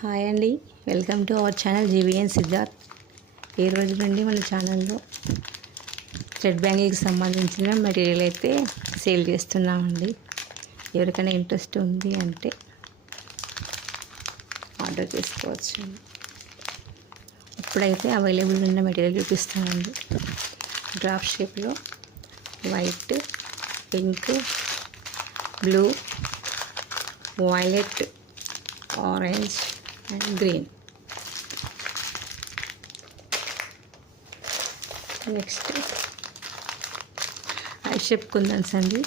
హాయ్ అండి, welcome to our channel GVN Siddharth. ఈ రోజు నుండి మన ఛానల్లో థ్రెడ్ బ్యాంగిల్కి సంబంధించిన మెటీరియల్ అయితే సేల్ చేస్తున్నామండి. ఎవరికైనా ఇంట్రెస్ట్ ఉంది అంటే ఆర్డర్ చేసుకోవచ్చు. ఇప్పుడైతే అవైలబుల్ ఉన్న మెటీరియల్ చూపిస్తానండి. డ్రాప్ షేప్లో white, pink, blue, violet, orange and green. Next I shape kundans అండి.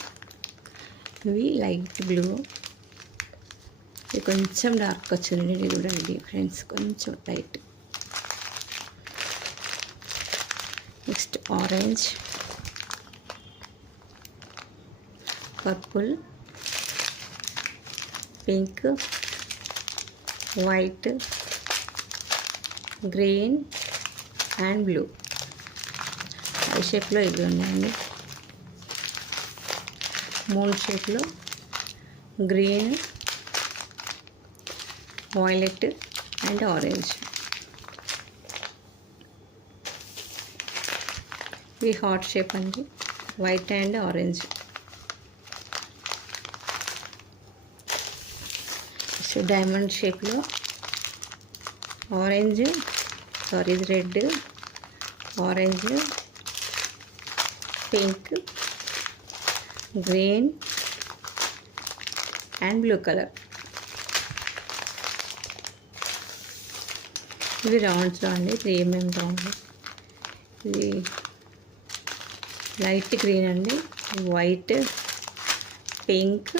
ఇవి లైట్ బ్లూ, ఇది కొంచెం డార్క్ వచ్చింది. ఇది కూడా డిఫరెన్స్ కొంచెం light. Next orange, purple, pink, white, green and blue. I షేప్లో ఇవి ఉన్నాయండి. మూన్ షేప్లో గ్రీన్, వైలెట్ అండ్ ఆరెంజ్. ఇవి హార్ట్ షేప్ అండి, white and orange. So diamond షేప్లో ఆరెంజ్, ఇది red, orange, pink, green and blue colour. ఇవి రౌండ్స్లో అండి, 3 mm రౌండ్. ఇది లైట్ గ్రీన్ అండి, వైట్, పింక్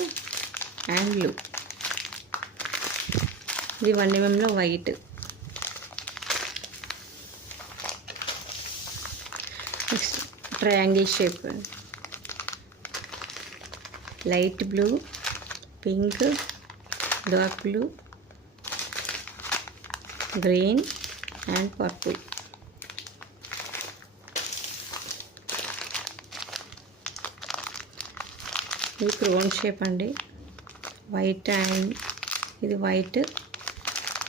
అండ్ బ్లూ. ఇది 1 mm white. Next triangle shape, light blue, pink, dark blue, green and purple. ఇది crown shape అండి, వైట్ అండ్ ఇది వైట్,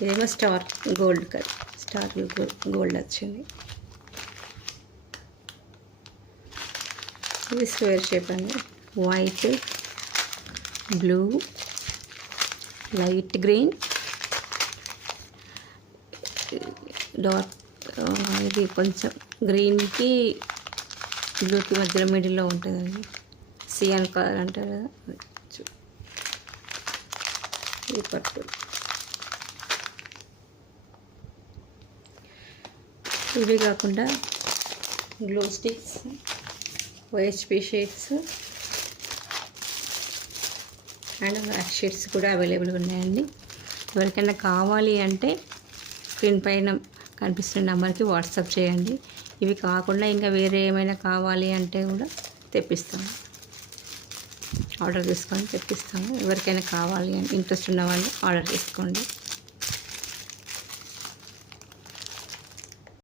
ఇదేమో star gold colour, star gold వచ్చింది. ఇది స్క్వేర్ షేప్ అండి, white, blue, light green, dark, ఇది కొంచెం గ్రీన్కి బ్లూకి మధ్యలో మిడిల్లో ఉంటుందండి, సియాన్ కలర్ అంటారు కదా. ఇది పర్పుల్. ఇవి కాకుండా glue sticks, OHP sheets and wax sheets కూడా అవైలబుల్గా ఉన్నాయండి. ఎవరికైనా కావాలి అంటే స్క్రీన్ పైన కనిపిస్తున్న నెంబర్కి వాట్సాప్ చేయండి. ఇవి కాకుండా ఇంకా వేరే ఏమైనా కావాలి అంటే కూడా తెప్పిస్తాము, ఆర్డర్ తీసుకొని తెప్పిస్తాము. ఎవరికైనా కావాలి అని ఇంట్రెస్ట్ ఉన్న వాళ్ళు ఆర్డర్ చేసుకోండి.